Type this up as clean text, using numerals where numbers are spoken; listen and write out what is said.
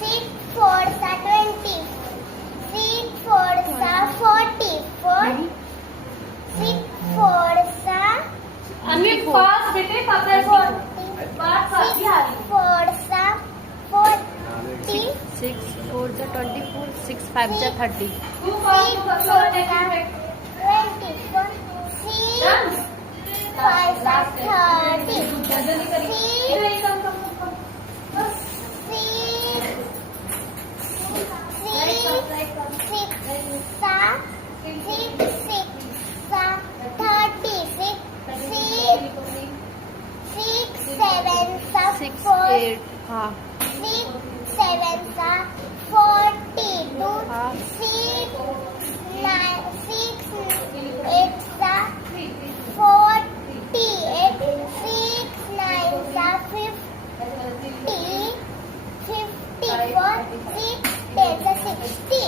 Six four सा 20. 6 4 सा 44. 6 4 सा नीट फास्ट बेटे पापा 6 4 सा 40. 6 4 जा 24, 6 5 जा 30. 6 4 सा 24. 6 5 सा 30. 6 8 हाँ 6 7 सा 42. हाँ 6 8 सा 48. 6 9 सा 50. 54. 6 10 सा 60.